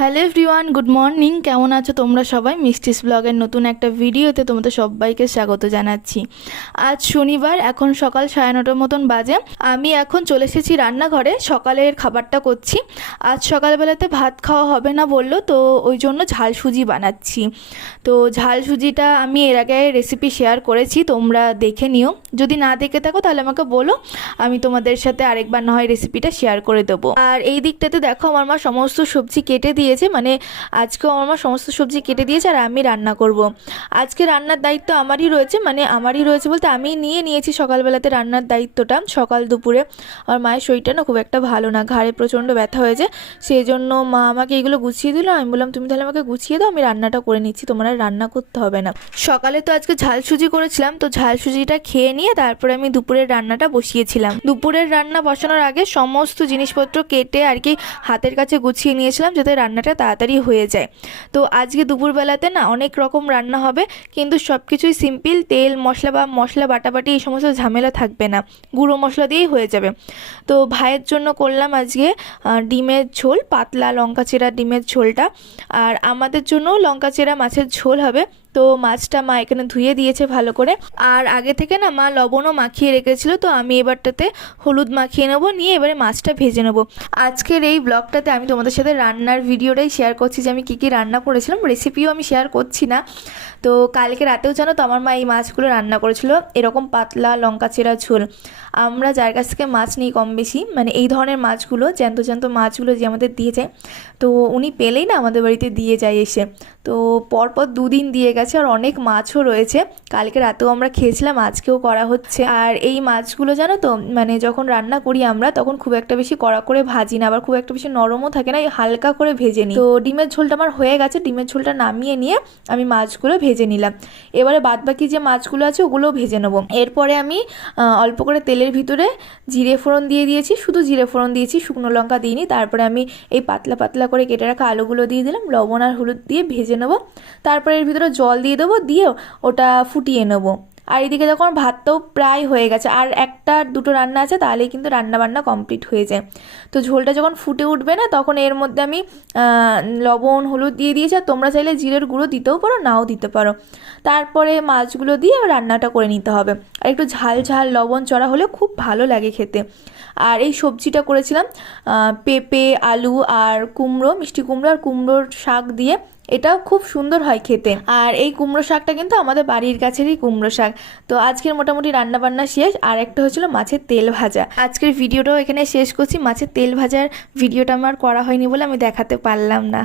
Hello everyone, good morning. কেমন আছো তোমরা সবাই? মিষ্টিস ব্লগের নতুন একটা ভিডিওতে তোমাদের সবাইকে স্বাগত জানাচ্ছি। আজ শনিবার, এখন সকাল 9:30 মতন বাজে। আমি এখন চলে এসেছি রান্নাঘরে, সকালের খাবারটা করছি। আজ সকালবেলাতে ভাত খাওয়া হবে না বললো, তো ওই জন্য ঝাল সুজি বানাচ্ছি। তো ঝাল সুজিটা আমি এর আগে রেসিপি শেয়ার করেছি, তোমরা দেখে নিও। যদি না দেখে থাকো তাহলে আমাকে বলো, আমি তোমাদের সাথে আরেকবার না হয় রেসিপিটা শেয়ার করে দেবো। আর এই দিকটাতে দেখো, আমার মা সমস্ত সবজি কেটে দিয়েছে, মানে আজকেও আমার মা সমস্ত সবজি কেটে দিয়েছে আর আমি রান্না করব। আজকে রান্নার দায়িত্ব আমারই রয়েছে, মানে আমারই রয়েছে বলতে আমি নিয়েছি সকালবেলাতে রান্নার দায়িত্বটা। সকাল দুপুরে আমার মায়ের শরীরটা না খুব একটা ভালো না, ঘাড়ে প্রচণ্ড ব্যথা হয়েছে, সেই জন্য মা আমাকে এগুলো গুছিয়ে দিল। আমি বললাম তুমি তাহলে আমাকে গুছিয়ে দাও, আমি রান্নাটা করে নিচ্ছি, তোমার আর রান্না করতে হবে না। সকালে তো আজকে ঝাল সুজি করেছিলাম, তো ঝাল সুজিটা খেয়ে নিয়ে তারপরে আমি দুপুরের রান্নাটা বসিয়েছিলাম। দুপুরের রান্না বসানোর আগে সমস্ত জিনিসপত্র কেটে আর কি হাতের কাছে গুছিয়ে নিয়েছিলাম, যাতে রান্নাটা তাড়াতাড়ি হয়ে যায়। তো আজকে দুপুরবেলাতে না অনেক রকম রান্না হবে, কিন্তু সব কিছুই সিম্পল। তেল মশলা বা মশলা বাটাবাটি এই সমস্ত ঝামেলা থাকবে না, গুঁড়ো মশলা দিয়েই হয়ে যাবে। তো ভাইয়ের জন্য করলাম আজকে ডিমের ঝোল, পাতলা লঙ্কা চেরা ডিমের ঝোলটা। আর আমাদের জন্য লঙ্কা চেরা মাছের ঝোল হবে। তো মাছটা মা এখানে ধুয়ে দিয়েছে ভালো করে, আর আগে থেকে না মা লবণও মাখিয়ে রেখেছিল। তো আমি এবারটাতে হলুদ মাখিয়ে নেবো, নিয়ে এবারে মাছটা ভেজে নেবো। আজকের এই ব্লগটাতে আমি তোমাদের সাথে রান্নার ভিডিওটাই শেয়ার করছি, যে আমি কী কী রান্না করেছিলাম। রেসিপিও আমি শেয়ার করছি না। তো কালকে রাতেও জানো তো আমার মা এই মাছগুলো রান্না করেছিল, এরকম পাতলা লঙ্কা চেরা ঝোল। আমরা যার কাছ থেকে মাছ নিই কম বেশি, মানে এই ধরনের মাছগুলো, জ্যান্ত জ্যান্ত মাছগুলো যে আমাদের দিয়ে যায়, তো উনি পেলেই না আমাদের বাড়িতে দিয়ে যায় এসে। তো পরপর দুদিন দিয়ে গেছে, আর অনেক মাছও রয়েছে। কালকে রাতেও আমরা খেয়েছিলাম, আজকেও করা হচ্ছে। আর এই মাছগুলো জানো তো, মানে যখন রান্না করি আমরা তখন খুব একটা বেশি কড়া করে ভাজি না, আবার খুব একটা বেশি নরমও থাকে না, এই হালকা করে ভেজে নিই। তো ডিমের ঝোলটা আমার হয়ে গেছে, ডিমের ঝোলটা নামিয়ে নিয়ে আমি মাছগুলো ভেজে নিলাম। এবারে বাদবাকি যে মাছগুলো আছে ওগুলোও ভেজে নেবো। এরপরে আমি অল্প করে তেলের ভিতরে জিরে ফোড়ন দিয়ে দিয়েছি, শুধু জিরে ফোড়ন দিয়েছি, শুকনো লঙ্কা দিইনি। তারপরে আমি এই পাতলা পাতলা করে কেটে রাখা আলুগুলো দিয়ে দিলাম, লবণ আর হলুদ দিয়ে ভেজে নেবো। তারপরে এর ভিতরে জল দিয়ে দেবো, দিয়ে ওটা ফুটিয়ে নেবো। আর এদিকে যখন ভাতটাও প্রায় হয়ে গেছে, আর একটা দুটো রান্না আছে, তাহলেই কিন্তু রান্না বান্না কমপ্লিট হয়ে যায়। তো ঝোলটা যখন ফুটে উঠবে না, তখন এর মধ্যে আমি লবণ হলুদ দিয়ে দিয়েছি। আর তোমরা চাইলে জিরের গুঁড়ো দিতেও পারো, নাও দিতে পারো। তারপরে মাছগুলো দিয়ে রান্নাটা করে নিতে হবে। আর একটু ঝাল ঝাল লবণ চড়া হলে খুব ভালো লাগে খেতে। আর এই সবজিটা করেছিলাম পেঁপে, আলু আর কুমড়ো, মিষ্টি কুমড়ো আর কুমড়োর শাক দিয়ে। এটা খুব সুন্দর হয় খেতে। আর এই কুমড়ো শাকটা কিন্তু আমাদের বাড়ির কাছেরই কুমড়ো শাক। তো আজকের মোটামুটি রান্না বান্না শেষ। আর একটা হয়েছিল মাছের তেল ভাজা। আজকের ভিডিওটাও এখানে শেষ করছি। মাছের তেল ভাজার ভিডিওটা আমার করা হয়নি বলে আমি দেখাতে পারলাম না।